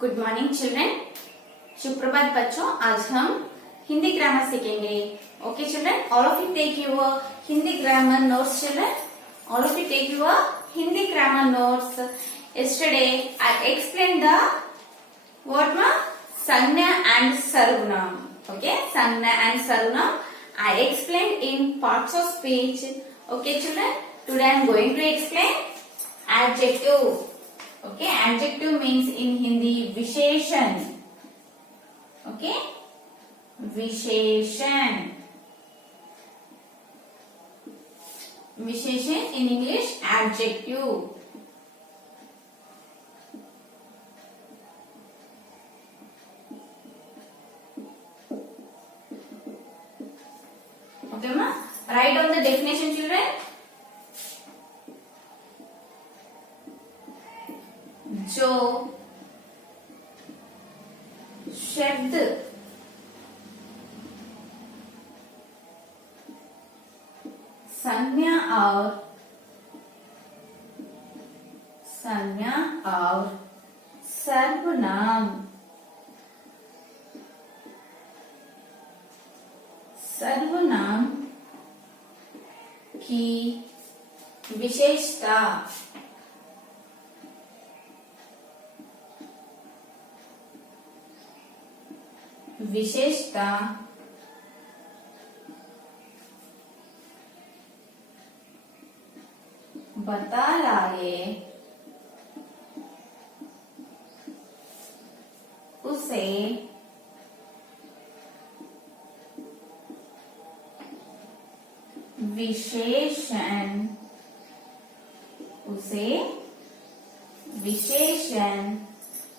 Good morning children, सुप्रभात बच्चों। आज हम हिंदी ग्रामर सीखेंगे। Okay children, all of you take your Hindi grammar notes children. All of you take your Hindi grammar notes. Yesterday I explained the word ma sanya and sarvanam. Okay, sanya and sarvanam I explained in parts of speech. Okay children, today I am going to explain adjective. Okay, adjective means in Hindi विशेषण. Okay, विशेषण. विशेषण in English adjective. Okay ma, write down the definition children. जो शब्द संज्ञा और सर्वनाम की विशेषता बता लाए उसे विशेषण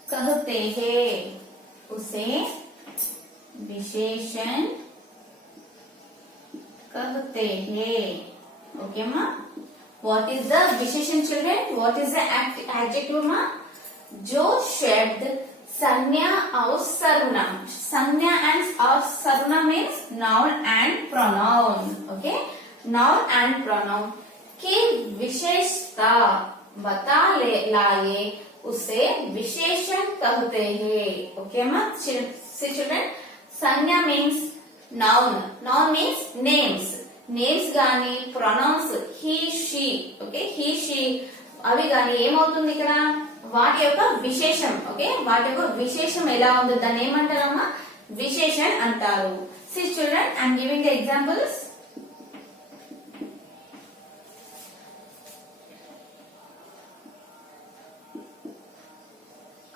कहते हैं। उसे विशेषण कहते हैं। ओके माँ, व्हाट इज द विशेषण children? What is the adjective माँ? जो शब्द संज्ञा और सर्वनाम, संज्ञा एंड और सर्वनाम means noun and pronoun. Okay, noun and pronoun की विशेषता बता लाए उसे विशेषण कहते हैं। ओके माँ, children, sangya means noun, noun means names, names గాని pronouns he she, okay, he she అవి గాని ఏమవుతుంది ఇక్కడ? వాటి యొక్క విశేషం. ఓకే, వాటి యొక్క విశేషం ఎలా ఉందో దాన్ని ఏమంటారమ్మా? విశేషణ్ అంటారు. See children, I'm giving the examples.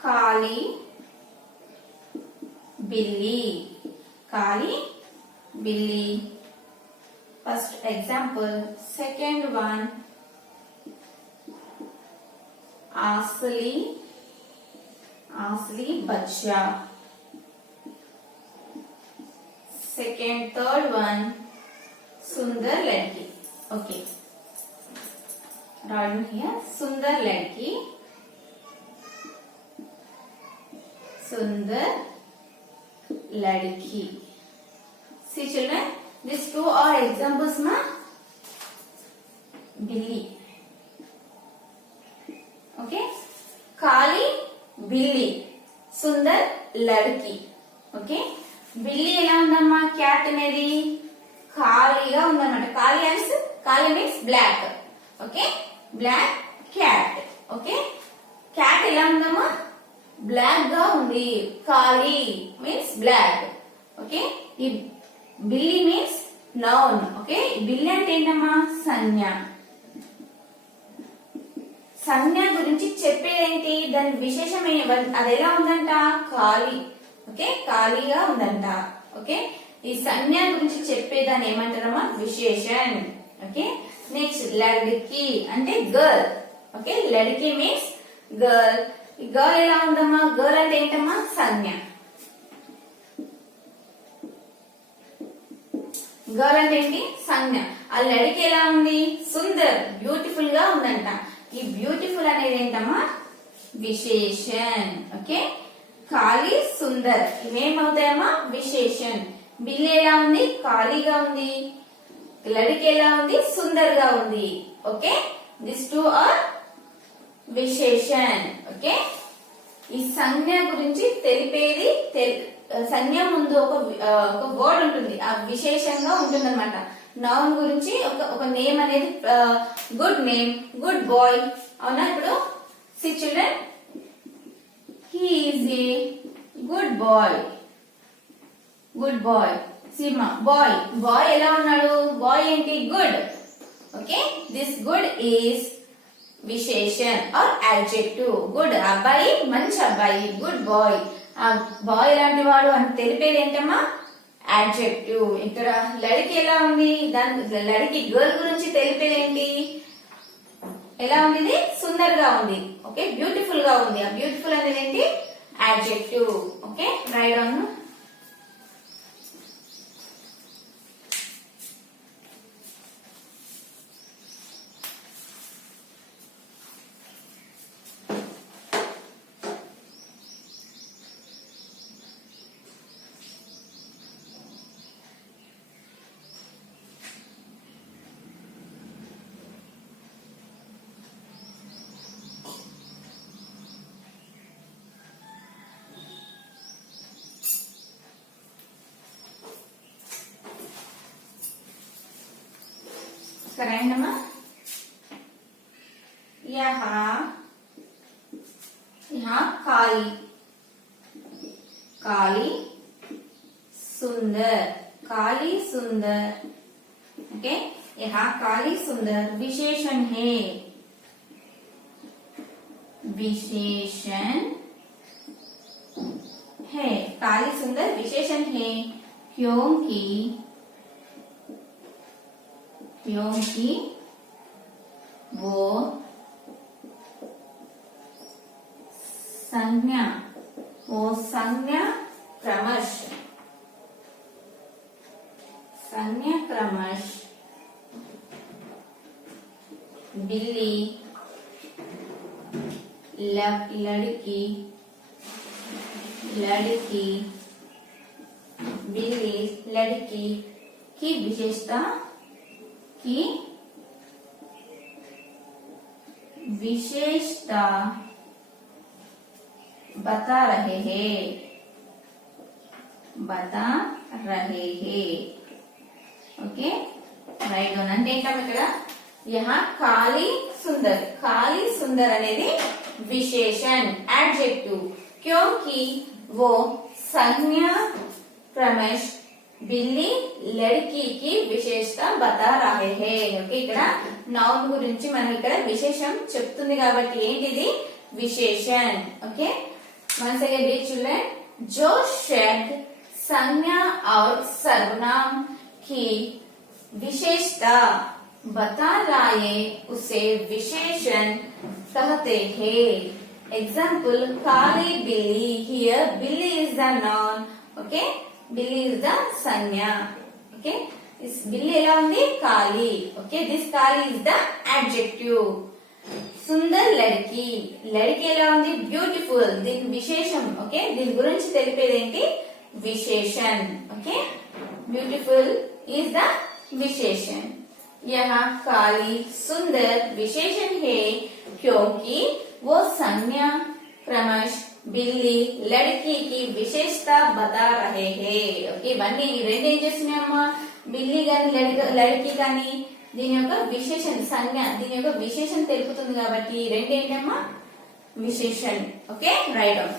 కాళీ బిల్లి, కాళీ బిల్లి. First example. Second one, आसली बच्चा. Second, third one, सुंदर लड़की. Okay, write here सुंदर लड़की, सुंदर लड़की. See children, these two are examples ma. बिल्ली. ओके, काली बिल्ली, सुंदर लड़की. ఓకే, బిల్లి ఎలా ఉందమ్మా? క్యాట్ అనేది ఖాళీగా ఉందన్నమాట. ఖాళీ means black. Okay, black cat. Okay, cat ఎలా ఉందమ్మా? బ్లాక్ గా ఉంది. ఖాళీ మీన్స్ బ్లాక్. ఓకే, ఈ బిల్లి మీన్స్ నౌన్. ఓకే, బిల్లి అంటే ఏంటమ్మా? సంజ్ఞ. సంజ్ఞ గురించి చెప్పేదేంటి? దాని విశేషం అది ఎలా ఉందంట? ఖాళీ. ఓకే, ఖాళీగా ఉందంట. ఓకే, ఈ సంజ్ఞ గురించి చెప్పేదాన్ని ఏమంటారమ్మా? విశేషణ్. ఓకే, నెక్స్ట్ లడ్కి అంటే గర్ల్. ఓకే, లడ్కి మీన్స్ గర్ల్. ఈ గర్ల్ ఎలా ఉందమ్మా? గర్ల్ అంటే ఏంటమ్మా? సంజ్ఞ. గర్ల్ అంటే ఏంటి? సంజ్ఞ. ఆ లడికి ఎలా ఉంది? సుందర్, బ్యూటిఫుల్ గా ఉందంట. ఈ బ్యూటిఫుల్ అనేది ఏంటమ్మా? విశేషణ్. ఓకే, ఖాళీ, సుందర్ ఇవేమవుతాయమ్మా? విశేషణ్. బిల్లి ఎలా ఉంది? ఖాళీగా ఉంది. లడికి ఎలా ఉంది? సుందర్ గా ఉంది. ఓకే, these two are विशेषण. ओके, ఈ సంజ్ఞ గురించి తెలిపేది సంజ్ఞ ముందు ఒక వర్డ్ ఉంటుంది, ఆ విశేషంగా ఉంటుంది అనమాట. నౌన్ గురించి ఒక నేమ్ అనేది గుడ్ నేమ్, గుడ్ బాయ్. అవునా? ఇప్పుడు see children, he is a good boy. Good boy. సిమా బాయ్. బాయ్ ఎలా ఉన్నాడు? బాయ్ ఏంటి? Good. Okay, this good is విశేషణ్ ఆర్ యాడ్జెక్టివ్. గుడ్, అబ్బాయి మంచి అబ్బాయి, గుడ్ బాయ్. ఆ బాయ్ ఎలాంటి వాడు అని తెలిపేది ఏంటమ్మా? యాడ్జెక్టివ్. ఇక్కడ లడికి ఎలా ఉంది? దాని లడికి గర్ల్ గురించి తెలిపేది ఏంటి? ఎలా ఉంది? ఇది సుందర్ గా ఉంది. ఓకే, బ్యూటిఫుల్ గా ఉంది. ఆ బ్యూటిఫుల్ అనేది ఏంటి? యాడ్జెక్టివ్. Okay, right on. कराएंगे यहाँ यहाँ काली, काली सुंदर, काली सुंदर. ओके, यहाँ काली सुंदर विशेषण है. विशेषण है, काली सुंदर विशेषण है क्योंकि वो संज्ञा क्रमश बिल्ली, लड़की, बिल्ली, लड़की की विशेषता बता रहे हैं. Okay, right on. అంటే ఏంటంటే ఇక్కడ यहाँ काली सुंदर అనేది विशेषण एडजेक्टिव क्योंकि वो संज्ञा क्रमश बिल्ली लड़की की विशेषता बता रहे हैं. ఓకే, ఇక్కడ నౌన్ గురించి మనం ఇక్కడ విశేషం చెప్తుంది కాబట్టి ఏంటిది? విశేషణ్. Okay, once again read children. जो शब्द संज्ञा और सर्वनाम की विशेषता बता रहे उसे विशेषण कहते हैं. एग्जाम्पल, काली बिल्ली. Here billi is the noun. Okay, billi is the sangya. Okay, इस बिल्ली ఎలా ఉంది? काली. Okay, this kali is the adjective. సుందర్ లड़की, లड़की ఎలా ఉంది? బ్యూటిఫుల్. దీని విశేషం. ఓకే, దీని గురించి తెలిపేది ఏంటి? విశేషణ్. ఓకే, బ్యూటిఫుల్ ఈజ్ ద विशेषण. यहाँ काली सुंदर विशेषण है क्योंकि वो संज्ञा क्रमश बिल्ली लड़की की विशेषता बता रहे हैं. ఓకే, ఇవన్నీ రెండు ఏం చేస్తున్నాయమ్మా? బిల్లి గాని లड़की గాని దీని యొక్క విశేషణ సంజ్ఞ, దీని యొక్క విశేషణ తెలుపుతుంది కాబట్టి రెండు ఏంటమ్మా? విశేషణ. Okay, right on.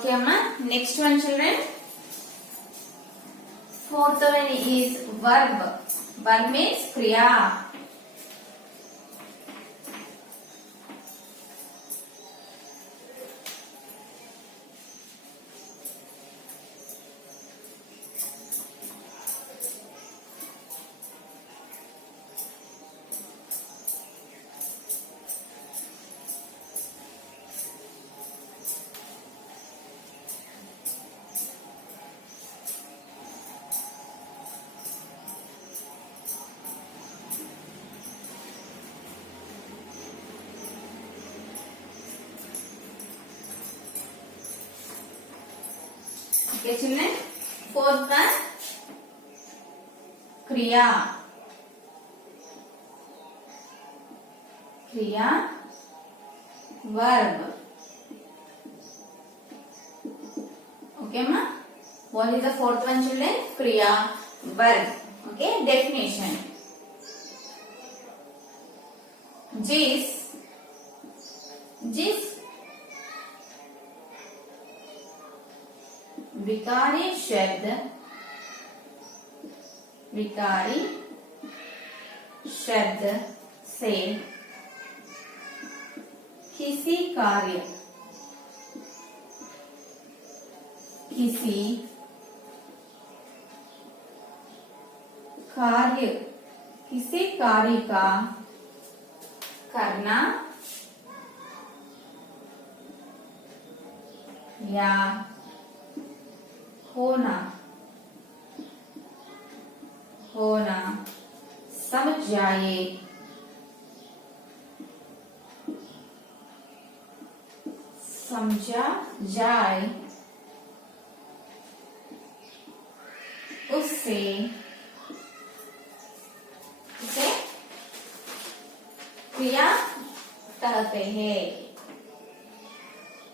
Okay, Amma. Next one, children. Fourth one is verb. Verb means kriya. Okay, children. Fourth one, kriya. Kriya, verb. Okay, ma? What is the fourth one, children? Kriya, verb. Okay, definition. जिस विकारी शब्द से किसी कार्य का करना या होना समझ जाए उससे क्रिया कहते हैं।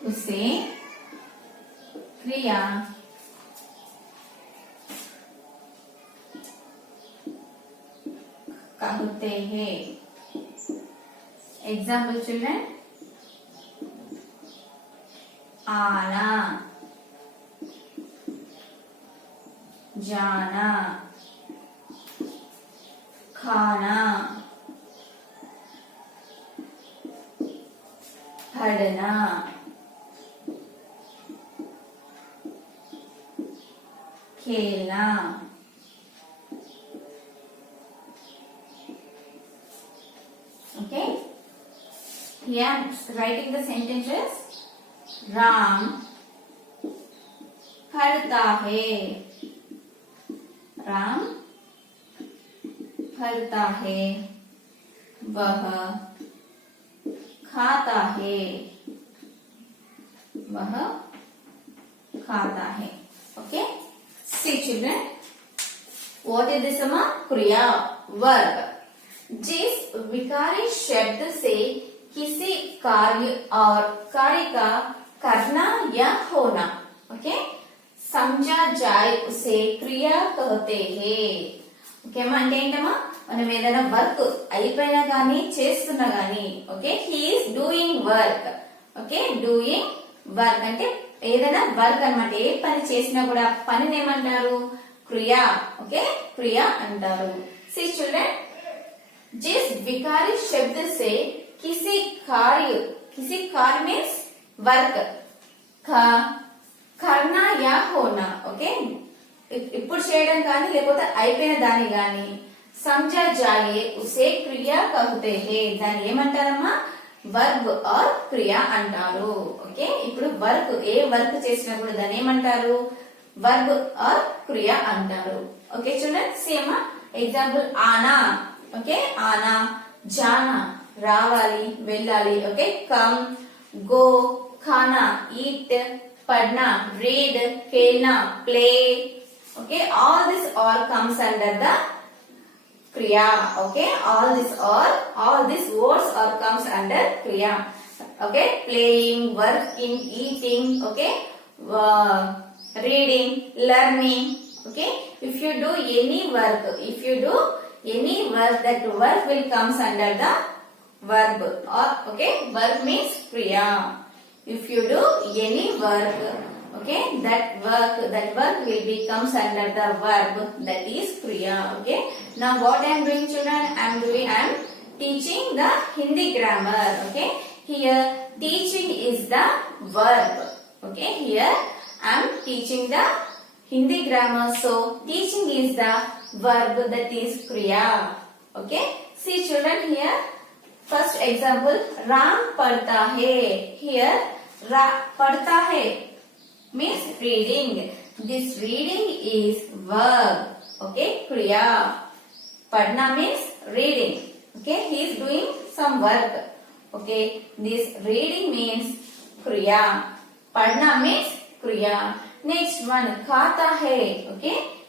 उसे क्रिया कहते हैं। एग्जाम्पल चिल्ड्रन, आना, जाना, खाना, पढ़ना, खेलना। Okay, here I'm writing the sentences. Ram पढ़ता है, राम पढ़ता है। वह खाता है, वह खाता है। Okay, see children, what is this amma? क्रिया, verb. जिस विकारी शब्द से किसी कार्य और कार्य का करना या होना समझा जाए उसे क्रिया कहते हैं। ఓకే అమ్మా, అంటే ఏంటమ్మా, మనం ఏదైనా వర్క్ అయిపోయినా గానీ చేస్తున్నా గానీ he is doing work. Doing work అంటే ఏదైనా వర్క్ అన్నమాట. ఏ పని చేసినా కూడా పనిని ఏమంటారు? క్రియా. క్రియా అంటారు. సి చిల్డ్రన్, जिस विकारी शब्द से किसी कार्य मीन्स वर्क का करना या होना ఇప్పుడు చేయడం కానీ లేకపోతే అయిపోయిన దాని గాని समझा जाए उसे क्रिया कहते हैं. దాన్ని ఏమంటారమ్మా? వర్బ్ ఆర్ క్రియా అంటారు. ఇప్పుడు వర్క్ ఏ వర్క్ చేసినా కూడా దాన్ని ఏమంటారు? వర్బ్ ఆర్ క్రియా అంటారు. చూడండి, సేమ్ ఎగ్జాంపుల్ ఆనా. ఆనా, జానా రావాలి, వెళ్ళాలి. కమ్, గో, खाना, eat, पढ़ना, read, खेलना, play. All this all comes under the kriya. All these words all comes under kriya. Playing, working, eating, reading, learning. If you do any work, that work will comes under the verb. Or verb means kriya. If you do any work, Okay, that work will becomes under the verb, that is kriya. Okay, now what I am doing, children? I am teaching the Hindi grammar. Okay, here teaching is the verb. Okay, here I am teaching the Hindi grammar. So teaching is the verb, that is kriya. Okay, see children, here first example, Ram padhta hai. Here padhta hai means reading. This reading is verb. Okay, kriya. Padhna means reading. Okay, he is doing some work. Okay, this reading means kriya. Padhna means kriya. Next one, khata hai. Okay,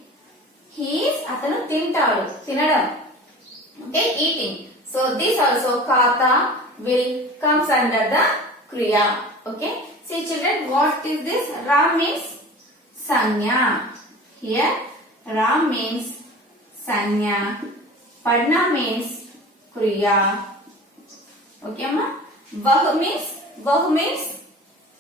he is atanu tintadu, tinadam. Okay, eating. So this also khata will comes under the kriya. Okay, see children, what is this? Ram means sanya. Here Ram means sanya. Padhna means kriya. Okay ma? Vah means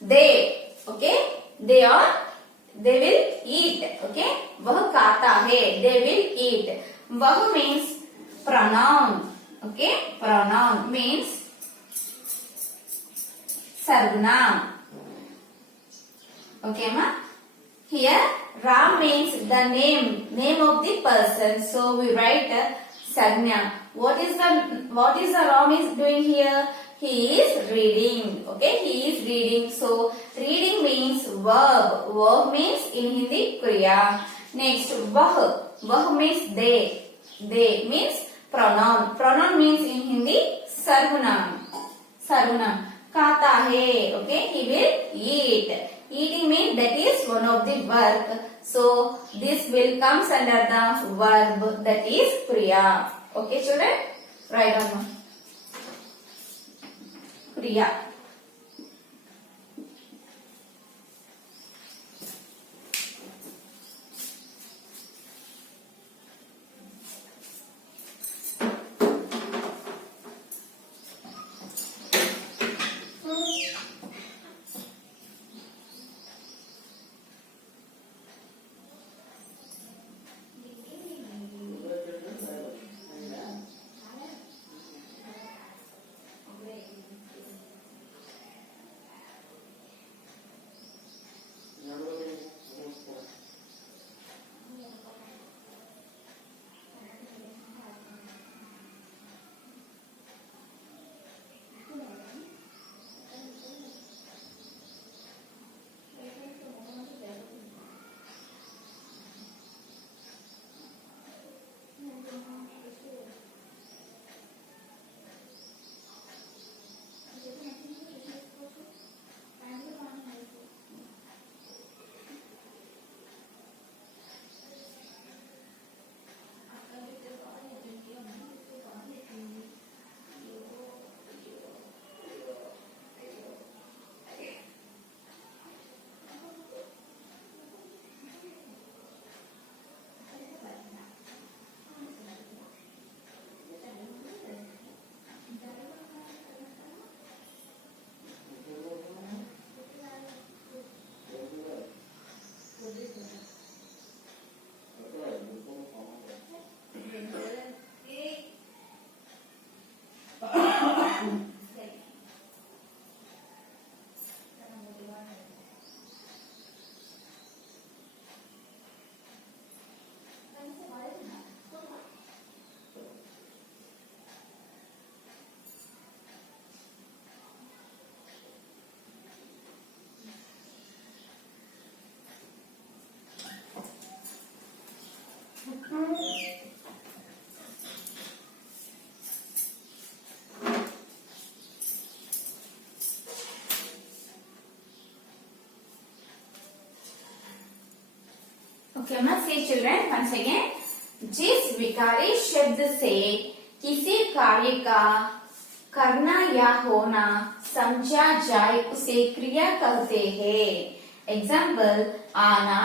they. Okay, they will eat. Okay, vah खाता है, they will eat. Vah means pronoun. Okay, pronoun means sarvanaam. Okay ma? Here Ram means the name of the person. So we write Sanya. What is the Ram is doing here? He is reading. Okay, he is reading. So reading means verb. Verb means in Hindi kriya. Next vah means they. They means pronoun. Pronoun means in Hindi sarvanaam. खाता है. Okay, he will eat. Eating means that is one of the work. So this will comes under the verb, that is kriya. Okay children, write down kriya. Okay, now see children once again. जिस विकारी शब्द से किसी कार्य का करना या होना समझा जाए उसे क्रिया कहते हैं. एग्जाम्पल आना,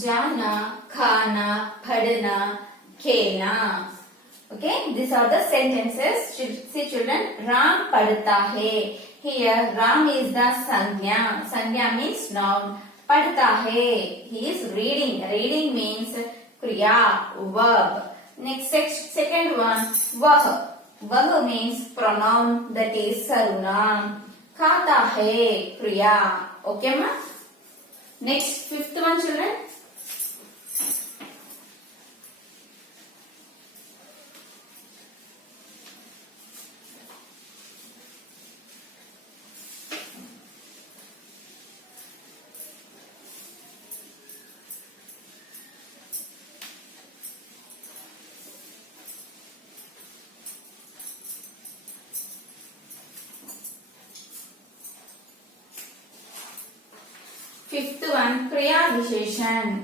जाना, खाना, पढ़ना, खेलना. Okay, these are the sentences. See children, Ram padhta hai. Here Ram is the sanya. Sanya means noun. पढ़ता है, he is reading. Reading means क्रिया, verb. Next second one, वह means pronoun, that is सर्वनाम. खाता है, क्रिया. Okay ma? Next fifth one children. Fifth one, क्रिया विशेषण.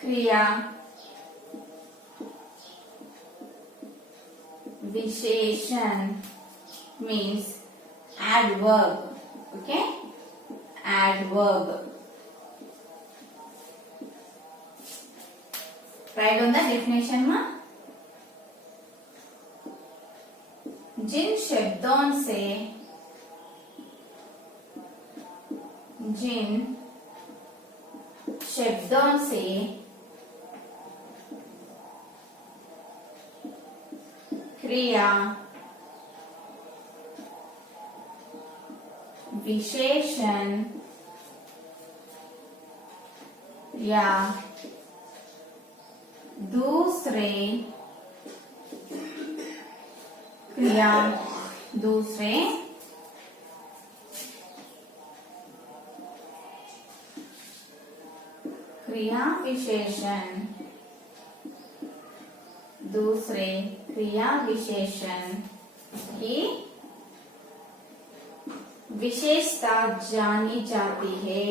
क्रिया विशेषण means adverb. Okay, adverb. Write on the definition ma. जिन शब्दों से क्रिया विशेषण या दूसरे क्रिया विशेषण दूसरे क्रिया विशेषण की विशेषता जानी जाती है.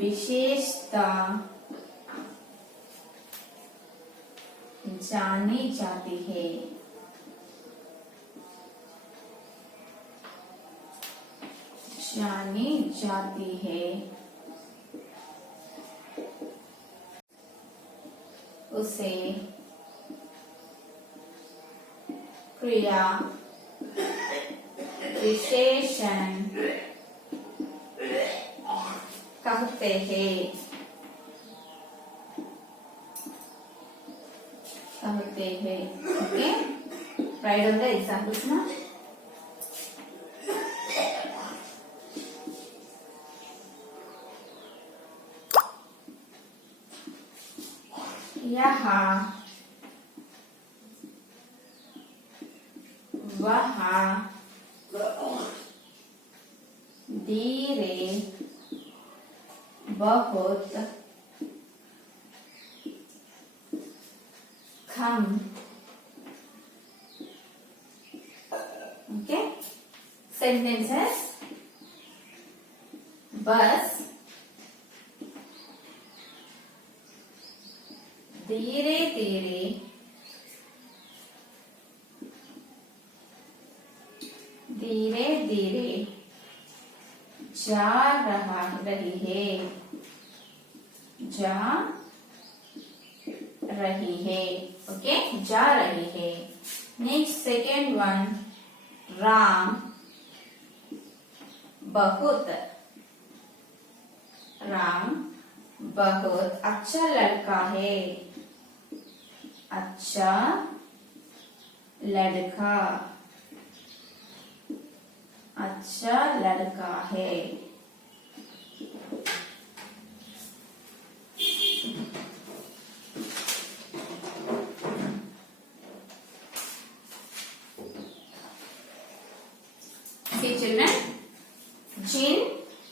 विशेषता जानी जाती है. जानी जाती है. उसे क्रिया विशेषण कहते हैं. Okay, write on the examples now. यहाँ, वहाँ, धीरे, बहुत, कम. Okay, sentences. बस धीरे धीरे जा रही है. ओके, जा रही है. नेक्स्ट सेकेंड वन, राम बहुत अच्छा लड़का है. अच्छा लड़का है. चिल्ड्रन, जिन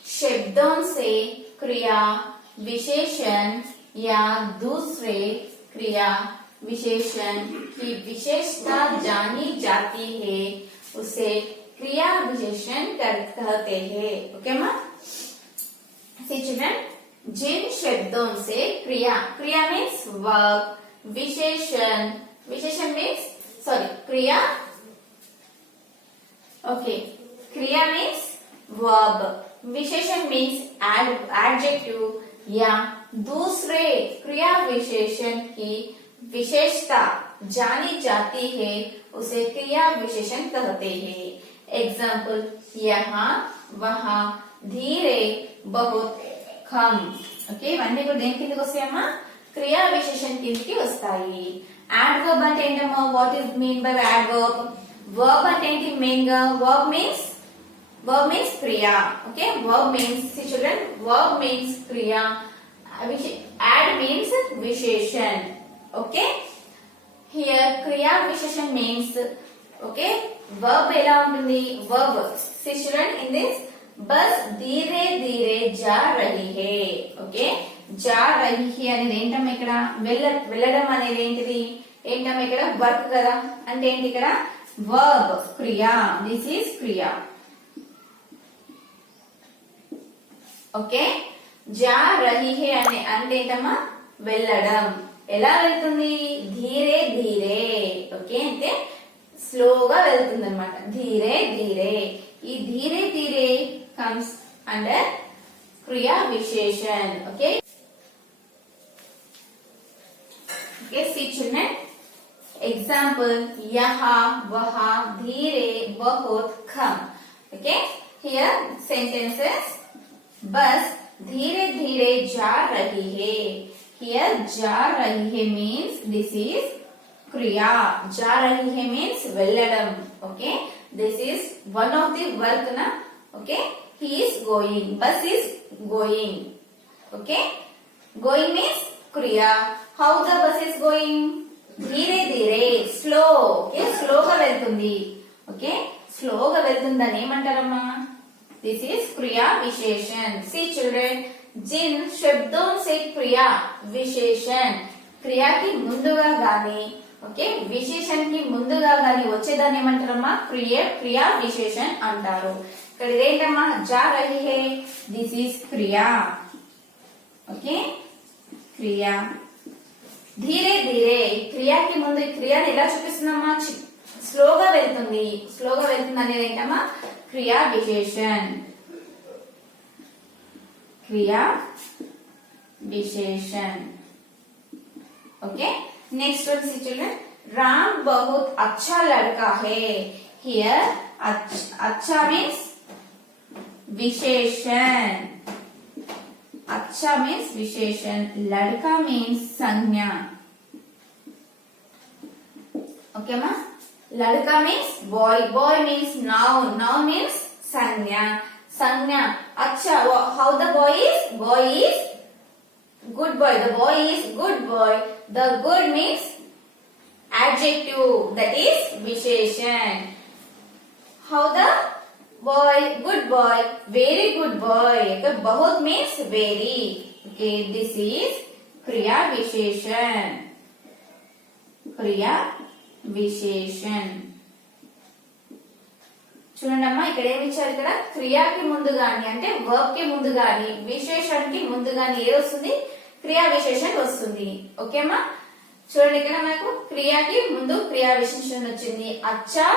शब्दों से क्रिया विशेषण या दूसरे क्रिया विशेषण की विशेषता जानी जाती है उसे क्रिया विशेषण कहते हैं. ओके माँ. चिल्ड्रन, जिन शब्दों से क्रिया मीन्स वर्ब, विशेषण मीन्स क्रिया. ओके, क्रिया मीन्स वर्ब, विशेषण मीन्स एडजेक्टिव या दूसरे क्रिया विशेषण की विशेषता जानी जाती है उसे क्रिया विशेषण कहते हैं. एग्जाम्पल यहाँ वहाँ धीरे बहुत कम. ఓకే ఇవన్నీ కూడా దేని కిందకి వస్తాయమ్మా క్రియా విశేషణ కిందకి వస్తాయి. యాడ్వర్బ్ అంటే ఏంటమ్మా what is mean by adverb. Verb అంటే ఏంటి మెయిన్ గా వర్బ్ మీన్స్ క్రియా. Okay verb means see children verb means క్రియా. add means విశేషణ్. ఓకే here క్రియా విశేషణ means ఓకే verb ఎలా ఉంటుంది verb see children in this बस धीरे धीरे जा रही है. ఓకే जा रही है అనేది ఏంటమ్మా ఇక్కడ వెళ్ళడం అనేది ఏంటిది ఏంటమ్మా ఇక్కడ వర్క్ కదా అంటే ఏంటి ఇక్కడ వర్బ్ క్రియా. దిస్ ఈస్ క్రియా. ఓకే जा रही है అంటే ఏంటమ్మా వెళ్ళడం. ఎలా వెళ్తుంది ధీరే ధీరే. ఓకే అంటే స్లోగా వెళ్తుంది అనమాట ధీరే ధీరే. ఈ ధీరే ధీరే comes under kriya visheshan. Okay see children example yaha waha dheere bahut kam. Okay here sentences bus dheere dheere ja rahi hai. here ja rahi hai means this is kriya. ja rahi hai means velladam. Okay this is one of the work na. Okay he is going. bus is going. Okay going means kriya. how the bus is going dheere dheere slow. Okay slow ga veltundi. Okay slow ga veltundani emantaramma this is kriya visheshan. see children जिन शब्दों से क्रिया विशेषण क्रिया की ముందుగా గాని okay విశేషణ్ కి ముందుగా గాని వచ్చేదాన్ని ఏమంటారమ్మా క్రియా విశేషణ్ అంటారు. ఇక్కడ ఇదేంటమ్మా जा रही है దిస్ ఈస్ క్రియా. ఓకే క్రియా ధీరే ధీరే క్రియాకి ముందు క్రియని ఎలా చూపిస్తుందమ్మా స్లోగా వెళ్తుంది. స్లోగా వెళ్తుంది అనేది ఏంటమ్మా క్రియా విశేషణ్. क्रिया विशेषण. ओके नेक्स्ट वन सी चिल्ड्रन राम बहुत अच्छा लड़का है. हियर अच्छा मीन्स विशेषण. अच्छा मीन्स विशेषण. लड़का मीन्स संज्ञा. ओके मा लड़का means boy. Boy means noun. Noun means संज्ञा. संज्ञा अच्छा how the boy is good boy. the boy is good boy. the good means adjective that is visheshan. how the boy good boy very good boy. the bahut means very. okay this is kriya visheshan. kriya visheshan. చూడండి అమ్మా ఇక్కడ ఏమి ఇచ్చారు ఇక్కడ క్రియాకి ముందు గాని అంటే verb కి ముందు గాని విశేషణకి ముందు గాని ఏ వస్తుంది క్రియా విశేషణ వస్తుంది. ఓకేమా చూడండి ఇక్కడ మనకు క్రియాకి ముందు క్రియా విశేషణ వచ్చింది. అచ్చా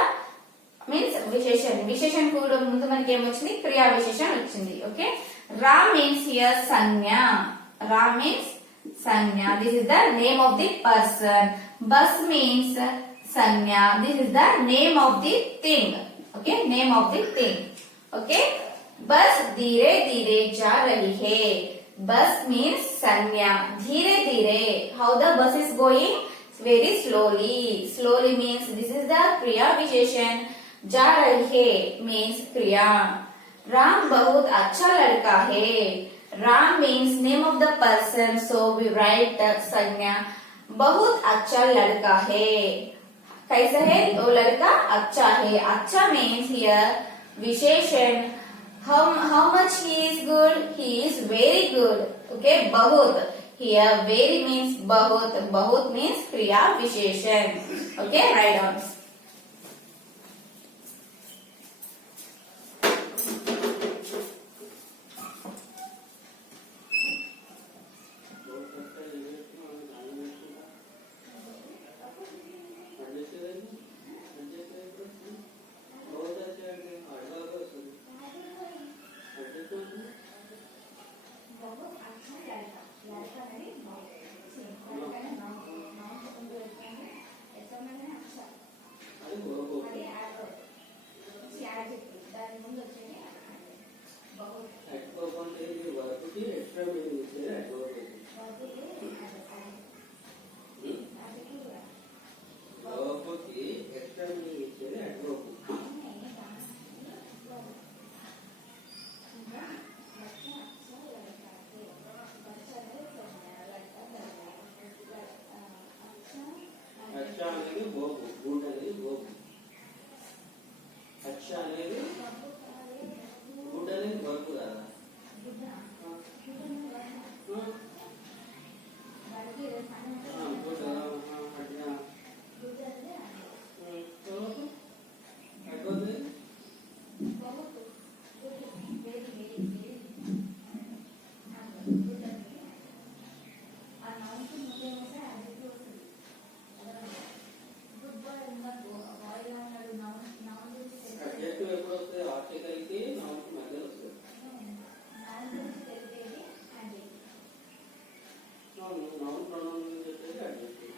మీన్స్ విశేషణ. విశేషణ కూడా ముందు మనకి ఏమొచ్చింది క్రియా విశేషణ వచ్చింది. Okay Ram means here sangya. Ram means sangya. This is the name of the person. Bus means sangya. This is the name of the thing. Okay name of the thing. Okay bus धीरे धीरे जा रही है. bus means संज्ञा. धीरे धीरे how the bus is going very slowly. slowly means this is the kriya visheshan. जा रही है means kriya. राम बहुत अच्छा लड़का है. Ram means name of the person so we write the संज्ञा. बहुत अच्छा लड़का है. कैसा है वो लड़का अच्छा है. अच्छा मीन्स हियर विशेषण. how much he is good he is very good. okay बहुत here very means बहुत. बहुत means kriya visheshan. okay write down. అనేది verb, good అనేది verb. अच्छा అనేది good అనేది verb కదా. Adjective ఎప్పుడు వస్తుంది? ఆర్టికల్ కి నౌన్ కి మధ్యలో వస్తుంది. నౌన్ ప్రొనౌన్ గురించి చెప్పేది adjective.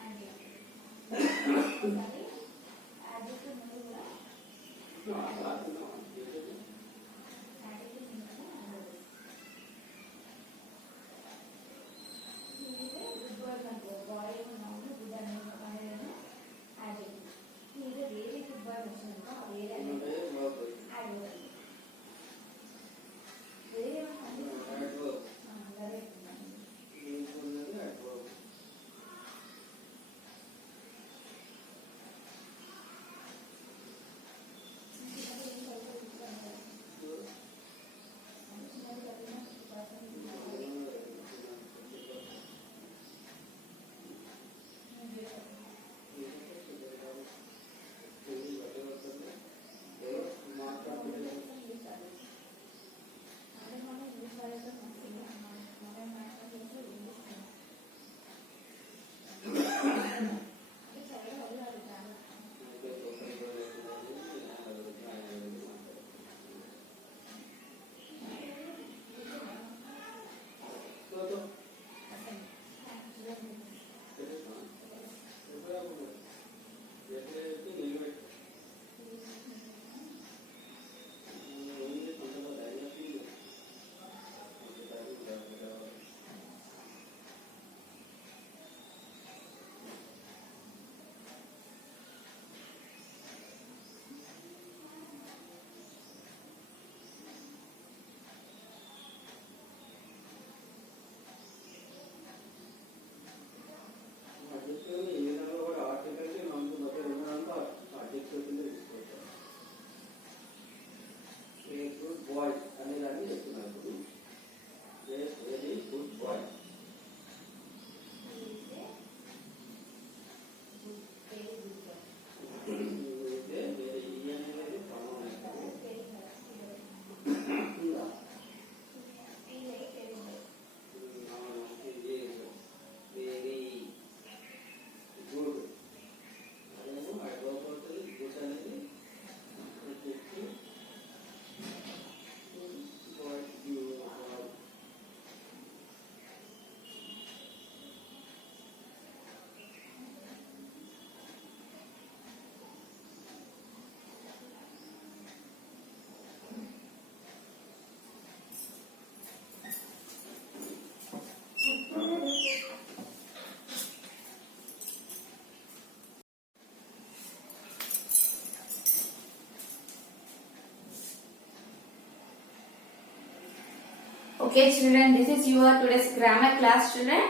Okay children, this is your today's grammar class children.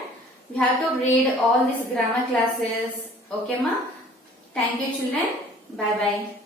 We have to read all these grammar classes. Okay ma? Thank you children. Bye bye.